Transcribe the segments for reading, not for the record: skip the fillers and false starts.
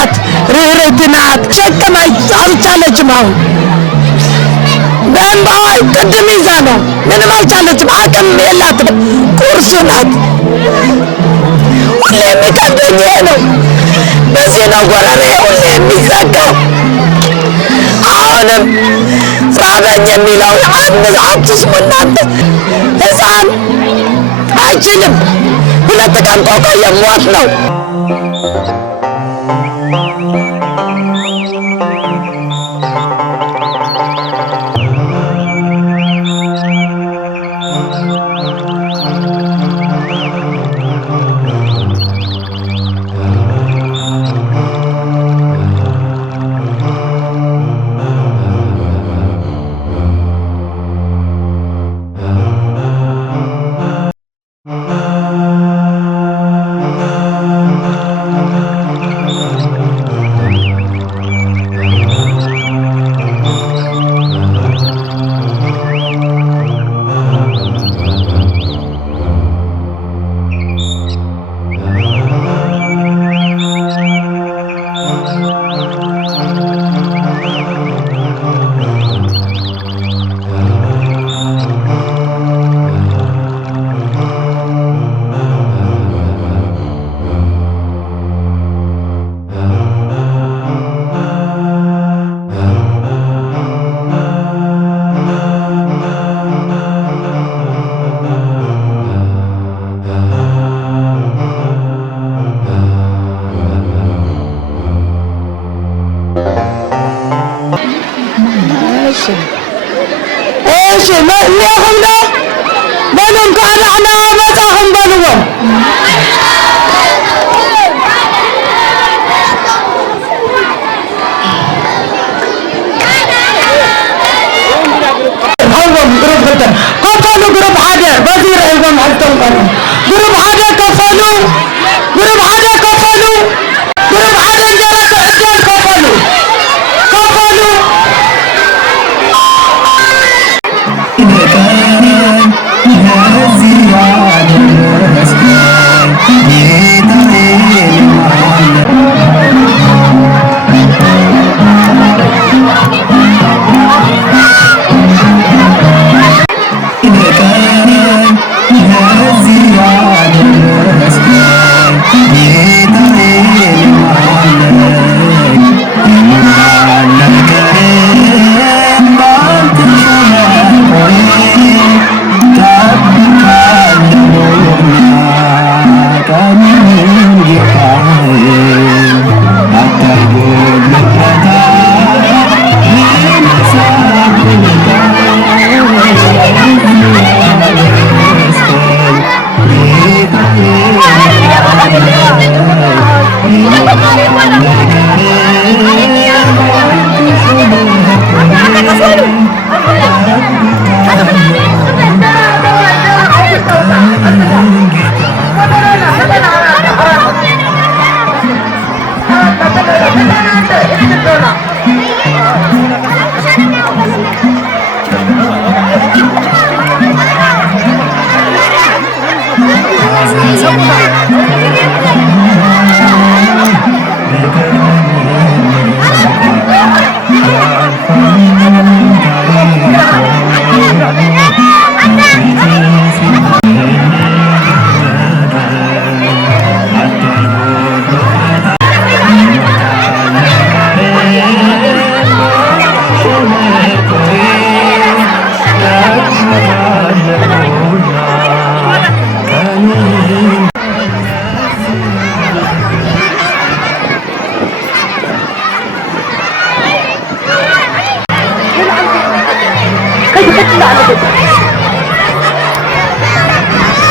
ናት፣ ርህርህት ናት። ሸክም አልቻለችም። አሁን በእንባዋ ቅድም ይዛ ነው ምንም አልቻለችም። አቅም የላትም። ቁርሱ ናት። ሁሌ የሚከብደኝ ይሄ ነው። በዚህ ነው ጎረሬ ሁሌ የሚዘጋው። አሁንም ራበኝ የሚለው አትስሙ እናንተ። ሕፃን አይችልም። 2 ቀን ቆየ ሞት ነው። እሺ ለሁም ነው በሉም ካላና መጣሁም በሉም كفلوا جروب حدا وزير ايضا حتى جروب حدا كفلوا جروب حدا كفلوا جروب حدا انجلت عدان كفلوا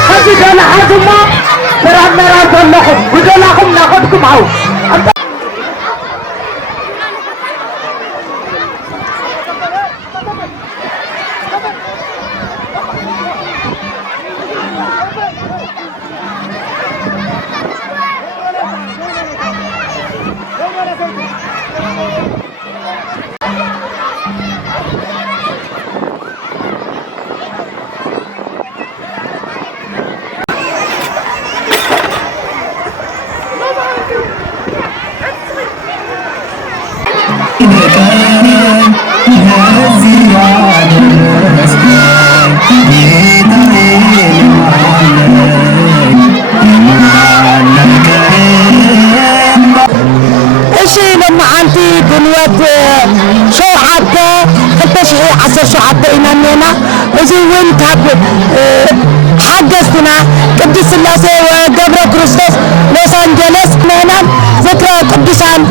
هذه أنا عازمة ترى مرات اللحم وجلاكم ناخذكم معه ግንቦት 7 2017 ኢና ነና እዚ ወን ካብ ሓገዝትና ቅዱስ ስላሴ ወገብረ ክርስቶስ ሎስ አንጀለስ ነና ዝክረ ቅዱሳን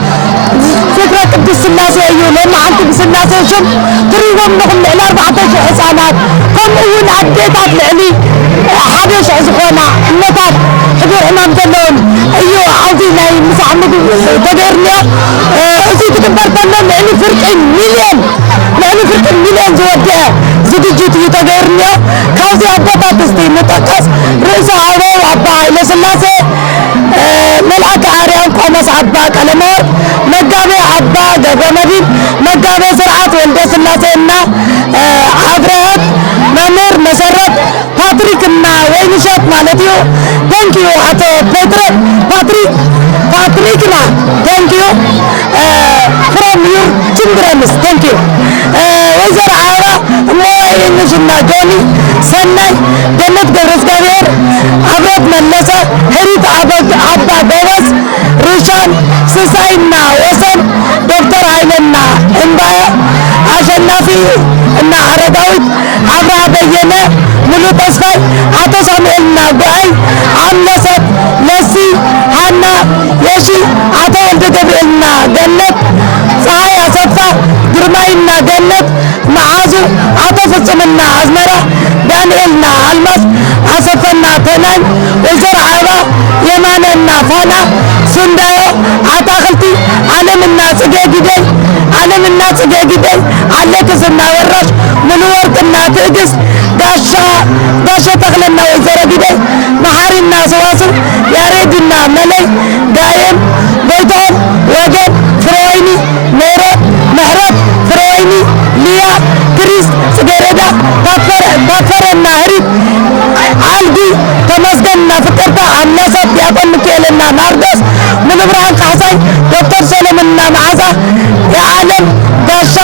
ዝክረ ቅዱስ ስላሴ እዩ ለማዓንቲ ብስላሴ ሽም ትሪዎም ንኹም ልዕሊ 4,000 ህፃናት ከምኡውን ኣዴታት ልዕሊ 1,000 ዝኾና እነታት ሕዱር ሕማም ዘለዎም እዩ ኣብዚ ናይ ምሳዕ ምግቢ ተገይርንዮ እዚ ትግበር ከሎ ልዕሊ ፍርቂ ሚልዮን ዝወድአ ዝግጅት እዩ ተገይርንዮ ካብዚ ኣቦታት እስቲ ንጠቀስ ርእሰ ኣበው ኣባ ሃይለስላሴ መልአከ ኣርያም ቆሞስ ኣባ ቀለመወርቅ መጋቤ ኣባ ገብረመድህን መጋቤ ስርዓት ወልደ ስላሴና አብረሃት መምህር መሰረት ፓትሪክና ወይንሸት ማለት እዩ ቴንኪዩ አቶ ፔትሮ ፓትሪክና ቴንኪዩ ፍሮም ዩር ችልድረንስ ቴንኪዩ ወይዘሮ አበባ እሞወይንሽና ጆኒ ሰናይ ገነት ገብረ እግዚአብሔር አብረት መለሰ ሄሪት አባ ጎበዝ ሩሻን ስሳይና ወሰን ዶክተር ኃይለና እምባየ አሸናፊ እና አረጋዊት አብርሃ በየነ ሙሉ ተስፋይ አቶ ሳሙኤልና ጉአይ አምለሰት ለሲ ሃና የሺ አቶ ወልደ ገብርኤልና ገነት ፀሐይ አሰፋ ግርማይና ገነት መዓዙ አቶ ፍጹምና አዝመራ ዳንኤልና አልማዝ አሰፈና ተናኝ ወይዘሮ አበባ የማነና ፋና ሱንዳዮ አታክልቲ ዓለምና ጽጌ ጊደይ አለክስና ወራሽ ሙሉ ወርቅና ትዕግስት ጋሻ ተክለና ወይዘሮ ጊደይ መሐሪና ሰዋስው ያሬድና መለይ ዳየም ጎይቶም ወገን ፍሬወይኒ ሜሮት ምህረት ፍሬወይኒ ሊያ ክሪስት ጽጌረዳ ታፈረና ህሪት አልጊ ተመስገንና ፍቅርታ አምለሰት ዲያቆን ሚካኤልና ናርዶስ ሙሉ ብርሃን ካሕሳይ ዶክተር ሰሎሞንና መዓዛ የዓለም ጋሻ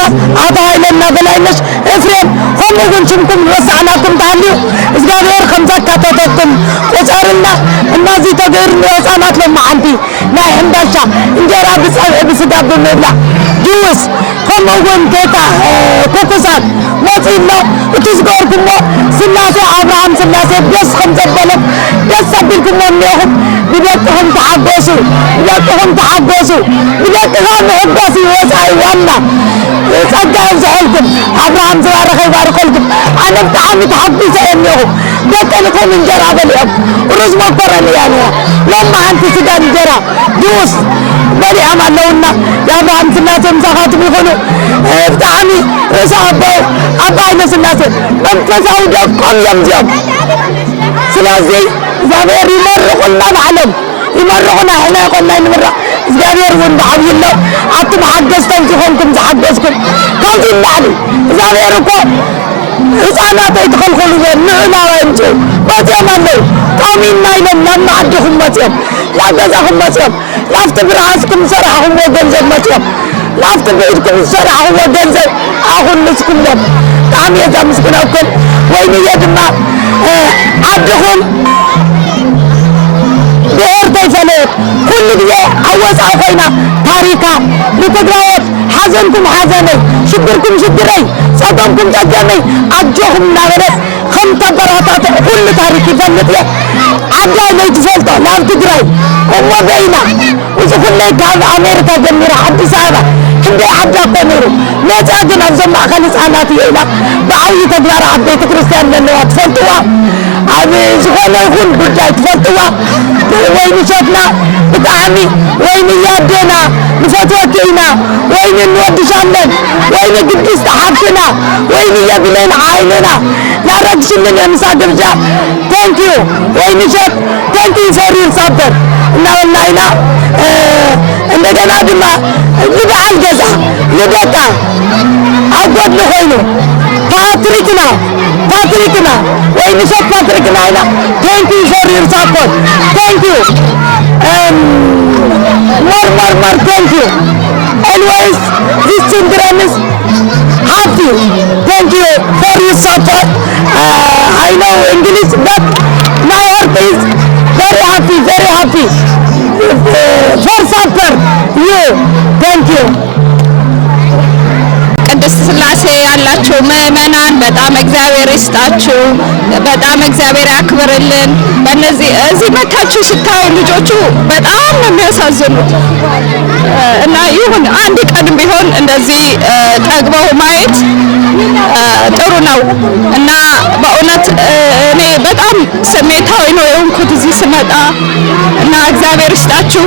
አቶ ኃይለና በላይነሽ ኤፍሬም ከምኡውን ሽምኩም ረሳዕናኩም ተሃልዩ እግዚአብሔር ከምዘካተተኩም ቁፀርና እነዚህ ተገይርንዮ ህፃናት ለማዓንቲ ናይ ሕምባሻ እንጀራ ብፀብሒ ብስጋ ብምብላዕ ጁስ ከምኡውን ጌታ ኩኩሳት መፂሎ እቲ ዝገበርኩሞ ስላሴ አብርሃም ስላሴ ደስ ከም ዘበሎም ደስ ኣቢልኩሞ እኒኹም ብደቅኹም ተሓጎሱ ብደቅኻ ምሕጓስ ወፃኢ ዋና ጸጋ ይብዝሐልኩም አብርሃም ዝባረኸ ይባርኸልኩም ኣነ ብጣዕሚ ተሓጊሰ እኒኹም ደቀንኩም እንጀራ በሊዖም ሩዝ መኮረኒ እያ ነያ ሎማዓንቲ ስጋ እንጀራ ጁስ በሊዖም ኣለውና የአብርሃም ስላሴ ምሳኻትም ይኹኑ ብጣዕሚ ርእሰ ኣባ ሃይለስላሴ መንፈሳዊ ደቆም እዮም እዚኦም ስለዚ እግዚአብሔር ይመርቁና ንዓለም ይመርቁና ሕና ይኮንና ንምራቕ እግዚአብሔር እውን ብዓብይሎ ኣቱም ሓገዝቶም ዝኾንኩም ዝሓገዝኩም ካብዚ ንላዕሊ እግዚአብሔር እኮ ህፃናት ኣይትኸልኸሉ እዮም ንዕናዋ ይምፅኡ መፅኦም ኣለዉ ጣሚና ኢሎም ናብ መዓድኹም መፅኦም ናብ ገዛኹም መፅኦም ላፍቲ ብረሃስኩም ዝሰራሕኽምዎ ገንዘብ መፅኦም ላፍቲ ብኢድኩም ዝሰራሕኽዎ ገንዘብ ኣኹን ንስኩምሎም ብጣዕሚ እየ ዘመስግነኩም ወይንየ ድማ ዓድኹም ብሔር ተይፈለየት ኩሉ ግዜ ኣብ ወፃኢ ኮይና ታሪካ ንትግራዎት ሓዘንኩም ሓዘነይ ሽግርኩም ሽግረይ ፀገምኩም ፀገመይ ኣጆኹም እናበለት ከም ተበራታትዕ ኩሉ ታሪክ ይፈልጥ እየ ዓዳይ ለይትፈልጦ ናብ ትግራይ እሞ በይና እዚ ኩለይ ካብ ኣሜሪካ ጀሚራ ኣዲስ ኣበባ ክንደይ ዓዳ እኮ ነይሩ ነፃ ግን ኣብዞም ማእኸል ህፃናት እየ ኢላ ብዓብዪ ተግባር ኣብ ቤተ ክርስቲያን ዘለዋ ትፈልጥዋ ኣብ ዝኾነ ይኹን ጉዳይ ትፈልጥዋ ወይንሸትና ብጣዕሚ ወይኒ ያዴና ንፈትወኪ ኢና ወይኒ እንወድሻለን ወይኒ ቅድስቲ ሓፍትና ወይኒ የብለን ዓይንና ላረግሽልን የምሳ ግብዣ ቴንኪዩ ወይንሸት ቴንኪዩ ፎር ዩር ሳፖርት እናበልና ኢና እንደገና ድማ ንበዓል ገዛ ንደቃ ኣብ ጎድኒ ኮይኑ ፓትሪክና ወይንሸት ፓትሪክና ኢና ቴንኪዩ ፎር ዩር ሳፖርት ቴንኪዩ more thank you always these children is happy thank you for your support I know English but my heart is very happy for support you thank you ቅድስት ሥላሴ ያላችሁ ምእመናን በጣም እግዚአብሔር ይስጣችሁ፣ በጣም እግዚአብሔር ያክብርልን። በእነዚህ እዚህ መታችሁ ስታዩ ልጆቹ በጣም ነው የሚያሳዝኑት እና ይሁን አንድ ቀን ቢሆን እንደዚህ ጠግበው ማየት ጥሩ ነው እና በእውነት እኔ በጣም ስሜታዊ ነው የሆንኩት እዚህ ስመጣ እና እግዚአብሔር ይስጣችሁ።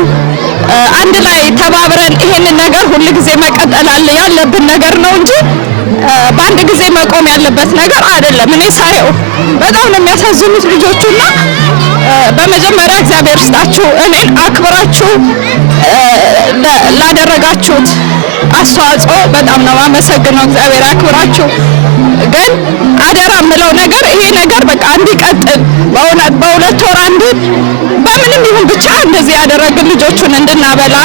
አንድ ላይ ተባብረን ይሄንን ነገር ሁሉ ጊዜ መቀጠል ያለብን ነገር ነው እንጂ በአንድ ጊዜ መቆም ያለበት ነገር አይደለም። እኔ ሳየው በጣም ነው የሚያሳዝኑት ልጆቹና በመጀመሪያ እግዚአብሔር ይስጣችሁ። እኔን አክብራችሁ ላደረጋችሁት አስተዋጽኦ በጣም ነው አመሰግነው። እግዚአብሔር አክብራችሁ። ግን አደራ የምለው ነገር ይሄ ነገር በቃ እንዲቀጥል በእውነት በሁለት ወር አንድ በምንም ይሁን ብቻ እንደዚህ ያደረግን ልጆቹን እንድናበላ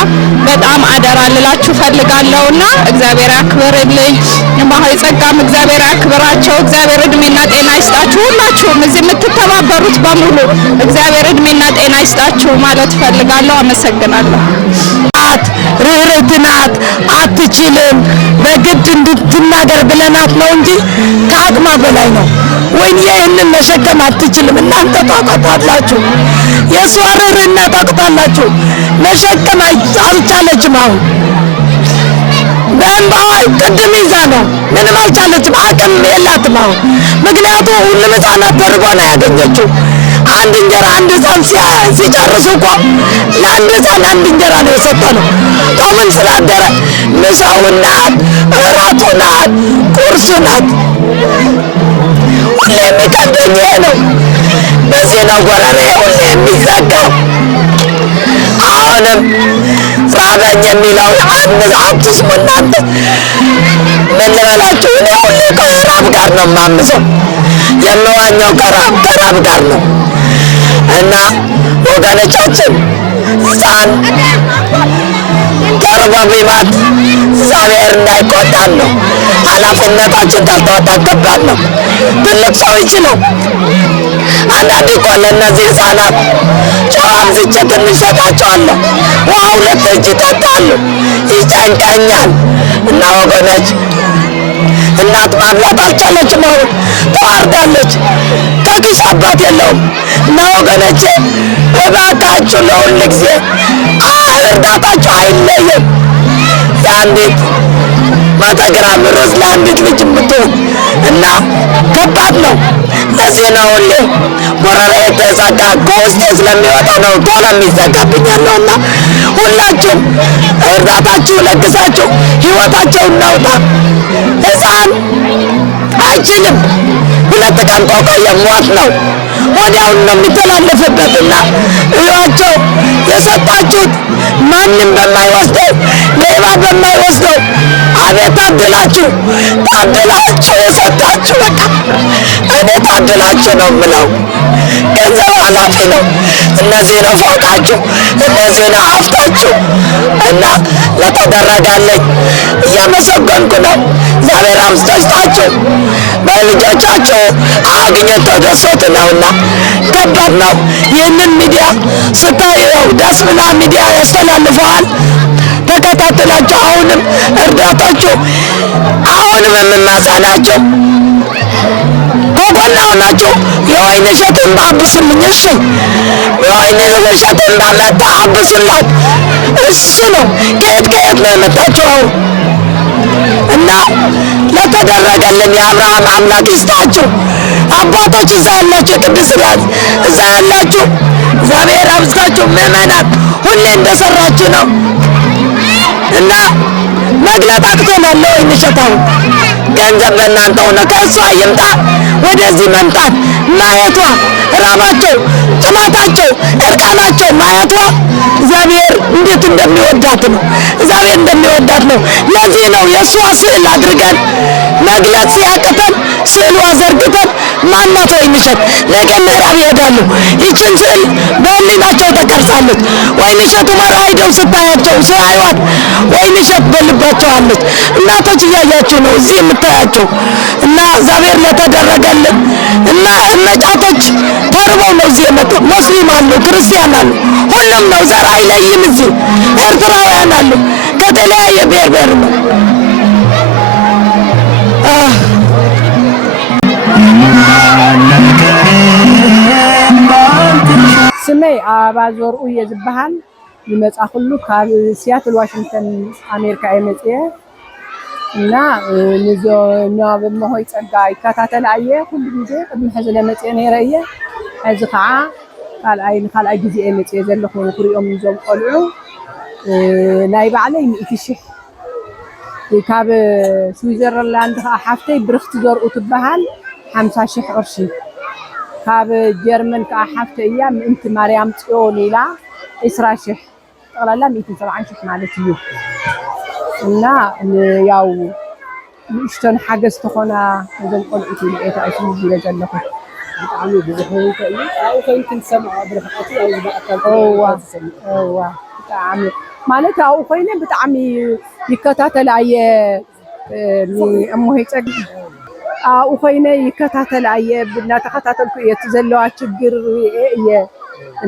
በጣም አደራ ልላችሁ ፈልጋለሁና እግዚአብሔር ያክብርልኝ። ማህይ ጸጋም እግዚአብሔር ያክብራቸው። እግዚአብሔር እድሜና ጤና ይስጣችሁ። ሁላችሁም እዚህ የምትተባበሩት በሙሉ እግዚአብሔር እድሜና ጤና ይስጣችሁ ማለት ፈልጋለሁ። አመሰግናለሁ። ርህርት ናት፣ አትችልም። በግድ እንድትናገር ብለናት ነው እንጂ ከአቅማ በላይ ነው። ወይኔ ይህንን መሸከም አትችልም። እናንተ ታውቃላችሁ፣ የእሷ ርህርህነት ታውቃላችሁ። መሸከም አልቻለችም። አሁን በእንባዋ ቅድም ይዛ ነው፣ ምንም አልቻለችም። አቅም የላትም አሁን። ምክንያቱም ሁሉም ሕፃናት ተርቦ ነው ያገኘችው። አንድ እንጀራ አንድ ሕፃን ሲጨርሱ እኮ ለአንድ ሕፃን አንድ እንጀራ ነው የሰጠነው። ጾምን ስላደረ ምሳው ናት፣ እራቱ ናት፣ ቁርሱ ናት። ሁሌ የሚከብደኝ ይሄ ነው። በዚህ ነው ጎረሬ ሁሌ የሚዘጋው። አሁንም ራበኝ የሚለው አትስሙ እናንተ። ምን ልበላችሁ፣ እኔ ሁሌ ከራብ ጋር ነው የማምሰው። የምዋኘው ከራብ ጋር ነው እና ወገኖቻችን ሕፃን ተርቦ ቢማት እግዚአብሔር እንዳይቆጣን ነው። ኃላፊነታችን ካልተወጣ ከባድ ነው። ትልቅ ሰው ይችለው። አንዳንዴ እኮ ለእነዚህ ሕፃናት ጨው አብዝቼ ትንሽ ሰጣቸዋለሁ፣ ውሃ 2 እጅ ይጠጣሉ። ይጨንቀኛል እና ወገኖች እናት ማብላት አልቻለችም። አሁን ተዋርዳለች። ከኪስ አባት የለውም እና ወገኖቼ እባካችሁ ለሁል ጊዜ እርዳታችሁ አይለየም። የአንዲት 100 ግራም ሩዝ ለአንዲት ልጅ የምትሆን እና ከባድ ነው። ለዚህ ነው ሁሌ ጎረሬ የተዘጋ ከውስጤ ስለሚወጣ ነው ቶሎ የሚዘጋብኝ ያለው እና ሁላችሁም እርዳታችሁ ለግሳችሁ ሕይወታቸውን እናውጣ። ሕፃን አይችልም። 2 ቀን ከቆየ ሞት ነው፣ ወዲያውን ነው የሚተላለፍበትና እዩዋቸው። የሰጣችሁት ማንም በማይወስደው ሌባ በማይወስደው አቤት ታድላችሁ፣ ታድላችሁ የሰጣችሁ። በቃ እኔ ታድላችሁ ነው የምለው። ገንዘብ ኃላፊ ነው። እነዚህ ነው ፎቃችሁ፣ እነዚህ ነው ሀብታችሁ እና ለተደረጋለኝ እያመሰገንኩ ነው። እግዚአብሔር አብዝቶ ይስጣችሁ። በልጆቻችሁ አግኝቶ ተደሰቱ ነውና ከባድ ነው። ይህንን ሚዲያ ስታዩ ደስ ብላ ሚዲያ ያስተላልፈዋል። ተከታተላችሁ። አሁንም እርዳታችሁ፣ አሁንም የምማጸናችሁ ከጎኗ ናችሁ። የወይን እሸትን ባብስልኝ። እሺ የወይን እሸትን ባመጣ አብሱላት። እሱ ነው ከየት ነው የመጣችሁ አሁን እና ለተደረገልን የአብርሃም አምላክ ይስጣችሁ። አባቶች እዛ ያላችሁ ቅዱስ ሥላሴ እዛ ያላችሁ እግዚአብሔር አብዝታችሁ ምእመናን ሁሌ እንደሰራችሁ ነው እና መግለጥ አቅቶናል። ወይን እሸታው ገንዘብ በእናንተ ሆነ ከእሷ ይምጣ ወደዚህ መምጣት ማየቷ ራባቸው፣ ጥማታቸው፣ እርቃናቸው ማየቷ እግዚአብሔር እንዴት እንደሚወዳት ነው። እግዚአብሔር እንደሚወዳት ነው። ለዚህ ነው የእሷ ስዕል አድርገን መግለጽ ሲያቅተን ስዕሏ ዘርግተን ማናት ወይን እሸት ነገ ምዕራብ ይሄዳሉ። ይችን ስዕል በሕሊናቸው ተቀርጻለች። ወይን እሸት ዑመራ ሄደው ስታያቸው ሲያዩዋት ወይን እሸት በልባቸው አለች። እናቶች እያያችሁ ነው እዚህ የምታያቸው እና እግዚአብሔር ለተደረገልን እና እመጫቶች ተርበው ነው እዚህ የመጡ። ሙስሊም አሉ፣ ክርስቲያን አሉ፣ ሁሉም ነው። ዘር አይለይም። እዚህ ኤርትራውያን አሉ፣ ከተለያየ ብሔር ነው ስሜ አባዞር የዝባሃል ይመጻ ሁሉ ካብ ሲያትል ዋሽንግተን አሜሪካ የመጽየ እና ንዞ ነው በመሆይ ጸጋ ይከታተል አየ ሁሉ ጊዜ ቅድም ሕዝለ መጽየ ነይረየ እዚ ከዓ ካልአይ ጊዜ የመጽየ ዘለኹ ኩሪኦም ንዞም ቆልዑ ናይ ባዕለይ 100,000 ካብ ስዊዘርላንድ ከዓ ሓፍተይ ብርክቲ ዘርኡ ትበሃል 50,000 ቅርሺ ካብ ጀርመን ከዓ ሓፍተይ እያ ምእንቲ ማርያም ጽዮን ኢላ 20,000 ጠቅላላ 170,000 ማለት እዩ እና ያው ንእሽተን ሓገዝ ተኾና እዞም ቆልዑት ልዕታ እሽሙ ዝለ ዘለኹ ብጣዕሚ ብዙሕ እዩ አው ኮይንክን ሰምዓ ብርክቲ አው ዝባእካል ዋ ብጣዕሚ ማለት አው ኮይነ ብጣዕሚ ይከታተል አየ እሞይ ጸግ አው ኮይነ ይከታተል አየ ብናተከታተልኩ የተዘለዋ ችግር እየ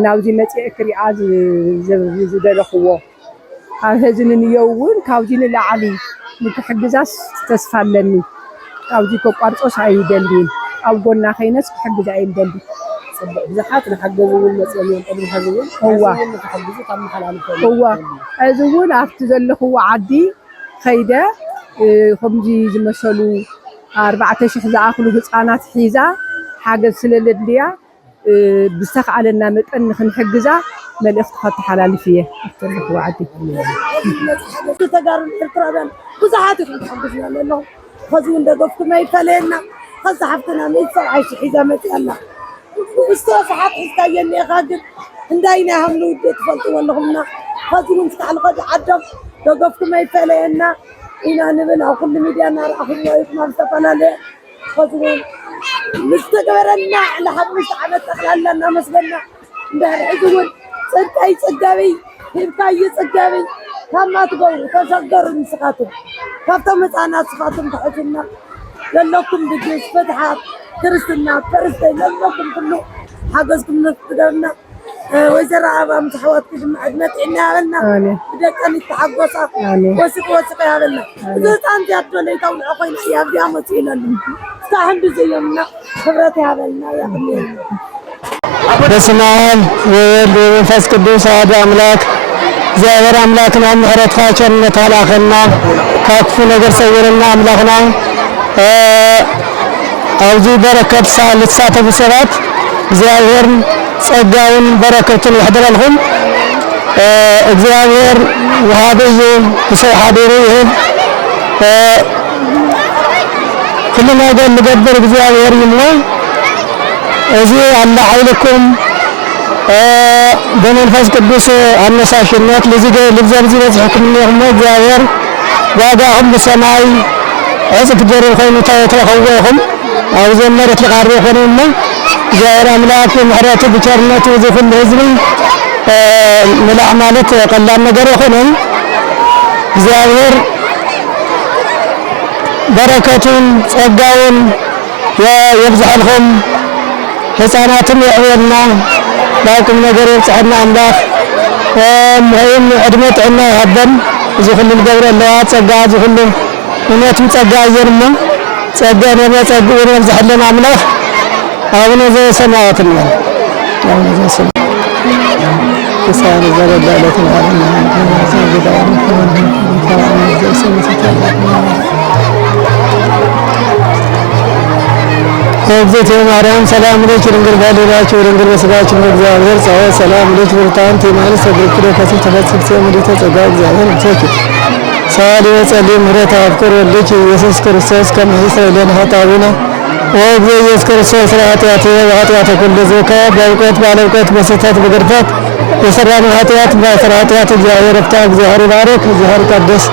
ናውዚ መጽየ ክሪአዝ ዝደለኽዎ ካብ ህዝንን የውን ካብዚ ንላዕሊ ንክሕግዛስ ተስፋለኒ ካብዚ ከቋርጾስ ኣይደልን ኣብ ጎና ኸይነስ ክሕግዛ ይደሊ ብዙሓት ንሓገዙን መጽየም ቀድም ሓገዙን ንክሕግዙ ካብ መሓላልፎ እዚ እውን ኣብቲ ዘለኽዎ ዓዲ ኸይደ ከምዚ ዝመሰሉ 4,000 ዝኣኽሉ ህፃናት ሒዛ ሓገዝ ስለለድልያ ብዝተኻለና መጠን ንክንሕግዛ መልእኽቲ ከተሓላልፍ እየ እተለኽዎ ዓዲ ተጋሩ ኤርትራውያን ብዙሓት ይሕግዙና ኣለኹ ከዚ እውን ደገፍኩም ኣይፈለየና ከዚ ሓፍትና 170,000 ሒዛ መፅኣላ ብዝተወሰሓት ሒዝካየኒ ኢኻ ግን እንዳይ ናይ ሃምሊ ውዴት ትፈልጥዎ ኣለኹምና ከዚ እውን ስካዕ ልኸዲ ዓዶም ደገፍኩም ኣይፈለየና ኢና ንብል ኣብ ኩሉ ሚድያ እናረኣኹምዎ ኢኹም ኣብ ዝተፈላለየ ከዚ እውን مستقبلنا على حبس عمل تخلى لنا مسلمنا እንዳርዕዙን ጽድቀይ ጽጋቢ ህብካይ ጽጋቢ ከማ ትገሩ ተሰገሩ ንስኻቱ ካብቶም ህፃናት ስኻቱም ተሕጅና ለለኩም ድግስ ፍትሓት ክርስትና ፈርስተይ ለለኩም ኩሉ ሓገዝኩም ንትገርና ወይዘራ አባም ተحوات كدمعد متعنا ያበልና ደቀን ተሐጎሳ ወስቅ ያበልና ዘጣን ያጥለ ይታው አቆይና ያብያ መጽይላል ሳህን በዘየምና ህብረት ያበልና ያብኛ በስመ አብ ወወልድ ወመንፈስ ቅዱስ አሐዱ አምላክ እግዚአብሔር አምላክና ምሕረትካ ቸርነት አላኸና ከክፉ ነገር ሰውረና አምላክና አውዚ በረከት ልትሳተፉ ሰባት እግዚአብሔር ጸጋውን በረከቱን ያድርግልኩም እግዚአብሔር ወሃበዩ ሰው ሀደሩ ይሁን كل ما قال نقدر እግዚአብሔር ይምነው እዚህ አለ ኃይልኩም በመንፈስ ቅዱስ አነሳሽነት ለዚህ ለዚህ በጽሕኩም ነው እግዚአብሔር ዋጋሁም በሰማይ እጽፍ ጀሩ ሆይኑ ተተኸወኹም አው ዘመረት ለቃሪ ሆነና እግዚአብሔር አምላክ ምሕረቱ በቸርነቱ ዝፍል ህዝብ መላእ ማለት ቀላል ነገር ሆነ እግዚአብሔር በረከቱን ጸጋውን የብዛልኩም ህፃናትን ያወልና ባቁም ነገር የጽሕና አምላክ ወይም ዕድሜትና ያበን እዚ ሁሉ ገብረ ለዋ ጸጋ እዚ ሁሉ እውነትም ጸጋ አየርና ጸጋ ለመጸግ ወንዘሐለና አምላክ አቡነ ዘሰማያትና አቡነ ዘሰማያት ከሳረ ዘረዳለት አቡነ እግዝእትየ ማርያም ሰላም ለኪ ድንግል ባልላችሁ ድንግል በሥጋችሁ እግዚአብሔር ጸባኦት ሰላም ለኪ ብርታን ቲማን ሰብክረ ከዚህ ተፈጽምት ምድተ ጸጋ እግዚአብሔር ተኪ ሳሊ ወጸሊ ምሕረት አፍቅር ወልኪ ኢየሱስ ክርስቶስ ከመይሰይ ለነ ኃጣውና ወኢየሱስ ክርስቶስ ኃጢአት ወኃጢአት ሁሉ ዘከ በእውቀት ባለእውቀት በስህተት በግርፋት የሰራነው ኃጢአት በኃጢአት እግዚአብሔር ፍታ እግዚአብሔር ባረክ እግዚአብሔር ቀደስ